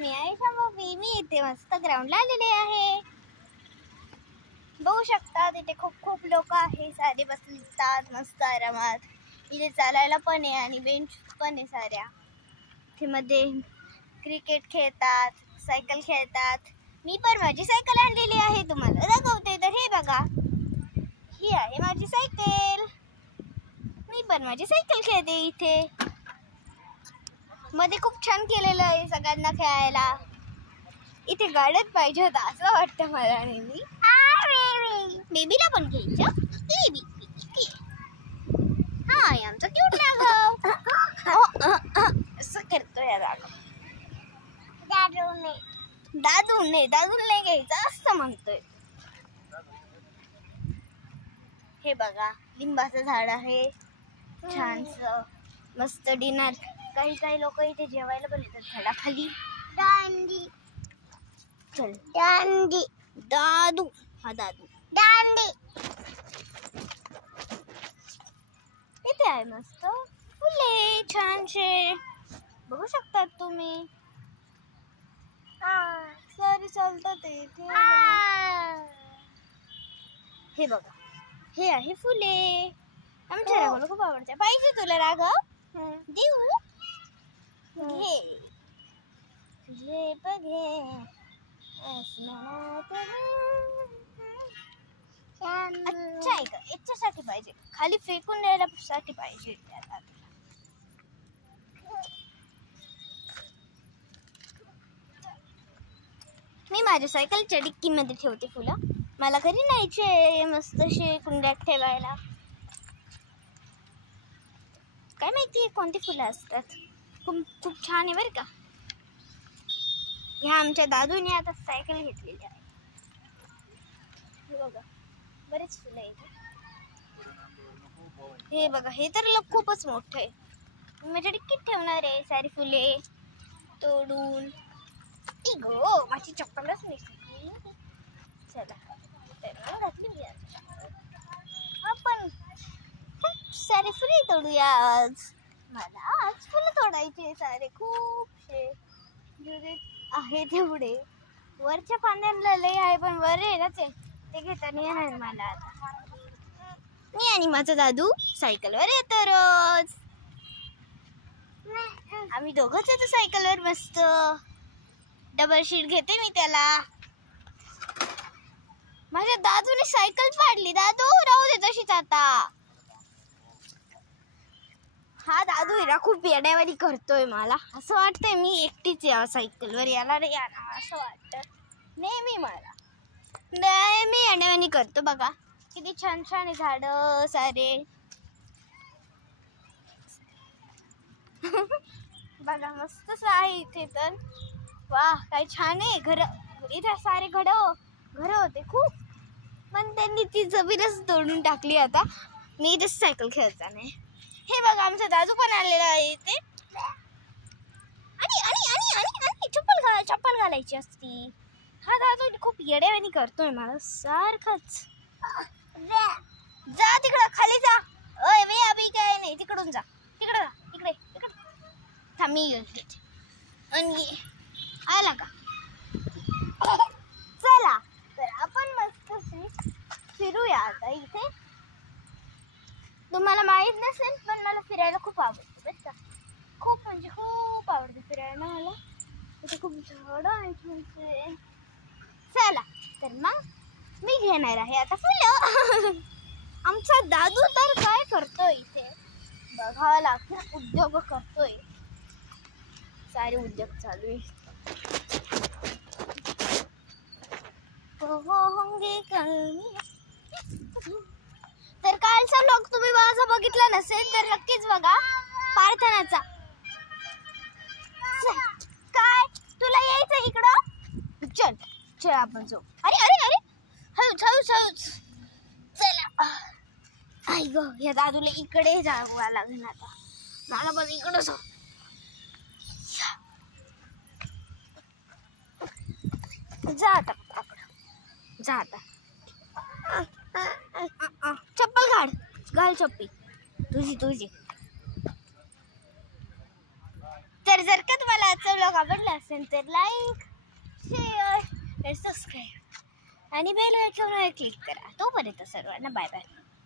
मी आहे शांभवी. मी इथे मस्त ग्राउंडला आलेले आहे. बघू शकता तिथे खूप खूप लोक आहे. सारे बसतात मस्त आरामात. इथे चालायला पण आहे आणि बेंच पण आहे साऱ्या. इथे मध्ये क्रिकेट खेळतात, सायकल खेळतात. मी पण माझी सायकल आणलेली आहे, तुम्हाला दाखवते. तर हे बघा, ही आहे माझी सायकल. मी पण माझी सायकल खेळते. इथे मध्ये खूप छान केलेलं आहे सगळ्यांना खेळायला. इथे गार्डन पाहिजे होता असं वाटतं मला नेहमी. बेबीला पण घ्यायचं. बेबी हा आमचा क्यूट राघव असं करतोय. राघव दादू नाही घ्यायचं असं म्हणतोय. हे बघा लिंबाचं झाड आहे छानसं मस्त डिनर. काही लोक इथे जेवायला पण येतात झाडाखाली. चल दादू हा दादू इथे आहे मस्त फुले छानशे बघू शकतात तुम्ही. सारी चालतात इथे. हे बघा हे आहे फुले. आमच्या राघवला खूप आवडते. पाहिजे तुला राघव? देऊ घे तुझे बघे अच्छा आहे का याच्यासाठी पाहिजे. खाली फेकून द्यायसाठी पाहिजे. मी माझ्या सायकलच्या डिक्कीमध्ये ठेवते फुलं. मला घरी न्यायचे मस्त असे कुंड्यात ठेवायला. काय माहिती कोणती फुलं असतात. खूप छान आहे बरं का. ह्या आमच्या दादूने आता सायकल घेतलेली आहे. हे बघा बरेच फुलं आहेत. हे बघा हे तर खूपच मोठं आहे. माझ्या डिक्कीत ठेवणार आहे सारी फुले तोडून. गो माझी चप्पलच नाही. चला घातली मी. आपण खूप सारे फुले तोडूया आज. मला आज फुलं तोडायचे सारे खूपशे आहे तेवढे. वरच्या फांद्यांना लय आहे पण वर आहे ना ते घेता नाही येणार मला आता. मी आणि माझा दादू सायकलवर येतो रोज. आम्ही दोघंच येतो सायकलवर मस्त. डबल शीट घेते मी त्याला. माझ्या दादूने सायकल पाडली. दादू राहू दे तशीच आता. हा दादू हिरा खूप येड्यावानी करतोय. मला असं वाटतंय मी एकटीच या सायकलवर याला रे याला असं वाटतं नेहमी मला. नेहमी येड्यावानी करतो. बघा किती छान छान झाड सारे. बघा मस्तच आहे इथे तर. वाह काय छान आहे घर. इथे सारे घर होते खूप पण त्यांनी ती जमीनच तोडून टाकली. आता मी इथेच सायकल खेळता नाही. हे बघा आमचा दादू पण आलेला आहे इथे. आणि चप्पल घालायची असती. हा दादू खूप येड्यावानी करतोय मला सारखंच. जा तिकडं खाली जा. ओय मी अभि काय नाही तिकडून जा. इकडे थांब मी घेते. आणि आला का. चला तर आपण मस्त फिरूया आता इथे. तुम्हाला माहित नसेल पण मला फिरायला खूप आवडतं बरं का. खूप म्हणजे खूप आवडतं फिरायला मला. इथे खूप झाडं आहेत. चला तर मग मी घेणार आहे आता फुलं. आमचा दादू तर काय करतोय इथे बघावं लागतं. उद्योग करतोय. सारे उद्योग चालू आहे. तर कालचा व्लॉग तुम्ही माझा बघितला नसेल तर नक्कीच बघा. प्रार्थनाचा. काय तुला यायचं इकडं. चल आपण जाऊ. अरे हळूच चला. आई ग या दादूला इकडे जावं लागेल आता. मला पण इकडं जा आता. चप्पल घाल चप्पी तुझी. तर तर जर का तुम्हाला आजचा व्लॉग आवडला असेल तर लाईक, शेअर, सबस्क्राईब आणि बेल आयकॉनवर क्लिक करा. तोपर्यंत सर्वांना बाय बाय.